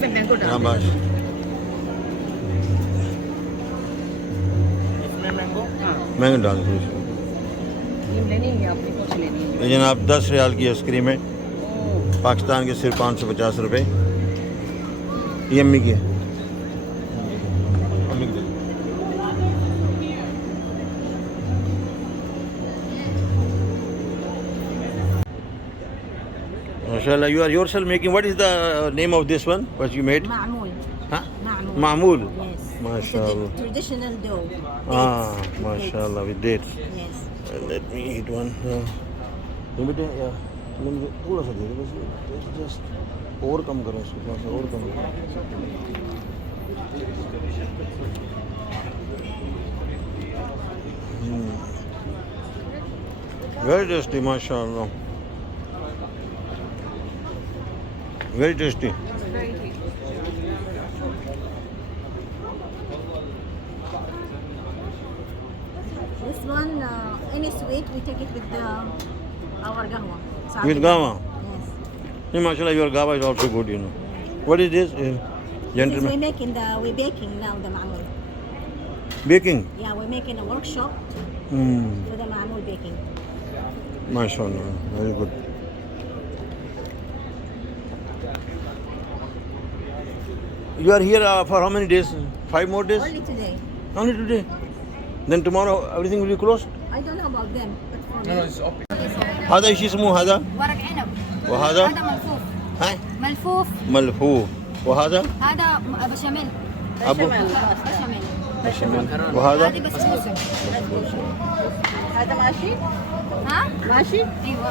इसमें मैंगो डाल हाँ देना। बस इसमें मैंगो, हाँ मैंगो डाल दो। ये लेनी है आपने, कुछ लेनी है? ये जनाब 10 रियाल की आइसक्रीम है, ओह, पाकिस्तान के सिर्फ 550 रुपये। ये अम्मी की है। अम्मी की दे दो। माशाल्लाह, you are yourself making. What is the name of this one? What you made? معمول. Huh? معمول. Ma'mool. Yes. It's a MashaAllah. traditional dough. Ah, Dates. MashaAllah, with dates. Yes. Let me eat one. बेटे यार मुझे थोड़ा सा दे दो बस, just और कम करो इसको, थोड़ा सा और कम करो। वेरी टेस्टी माशाल्लाह, very tasty. This one, any sweet, we take it with our gahwa. With gawa? Yes. Yeah, mashallah, your gawa is also good, you know. What is this? This Gentleman. we're baking now the ma'amul. Baking? Yeah, we're making a workshop Hmm. for the ma'amul baking. MashaAllah, very good. You are here for how many days? 5 more days? Only today. Only today? Then tomorrow everything will be closed? I don't know about them, but for me. هذا ايش اسمه هذا؟ ورق عنب. وهذا؟ هذا ملفوف. ها؟ ملفوف. ملفوف. وهذا؟ هذا بشاميل. أبو بشاميل. بشاميل. وهذا؟ هذه بسبوسه. هذا ماشي؟ ها؟ ماشي؟ ايوه.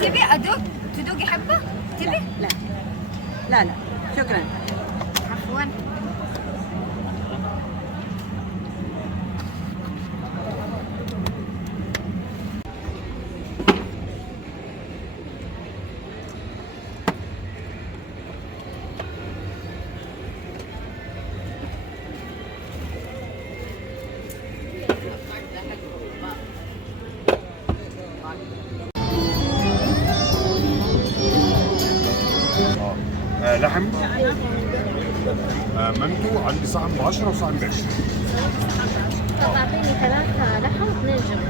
تبي ادوق؟ تدوقي حبه؟ تبي؟ لا لا لا شكرا. عفوا. لحم، منتو عندي صحن ب 10 وصحن ب 20. طب اعطيني 3 لحم و2 جبن.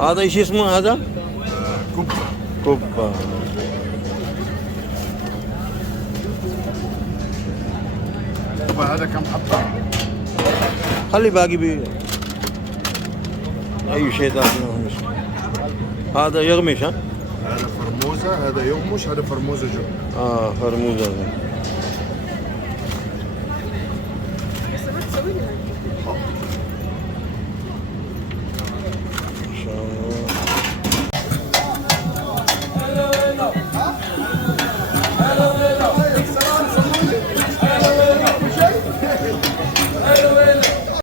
هذا ايش اسمه هذا؟ كبة. كبة. كبة هذا كم حبة؟ خلي باقي بي اي شيء ثاني. هذا يغمش ها؟ هذا فرموزة، هذا يغمش، هذا فرموزة جبن. فرموزة.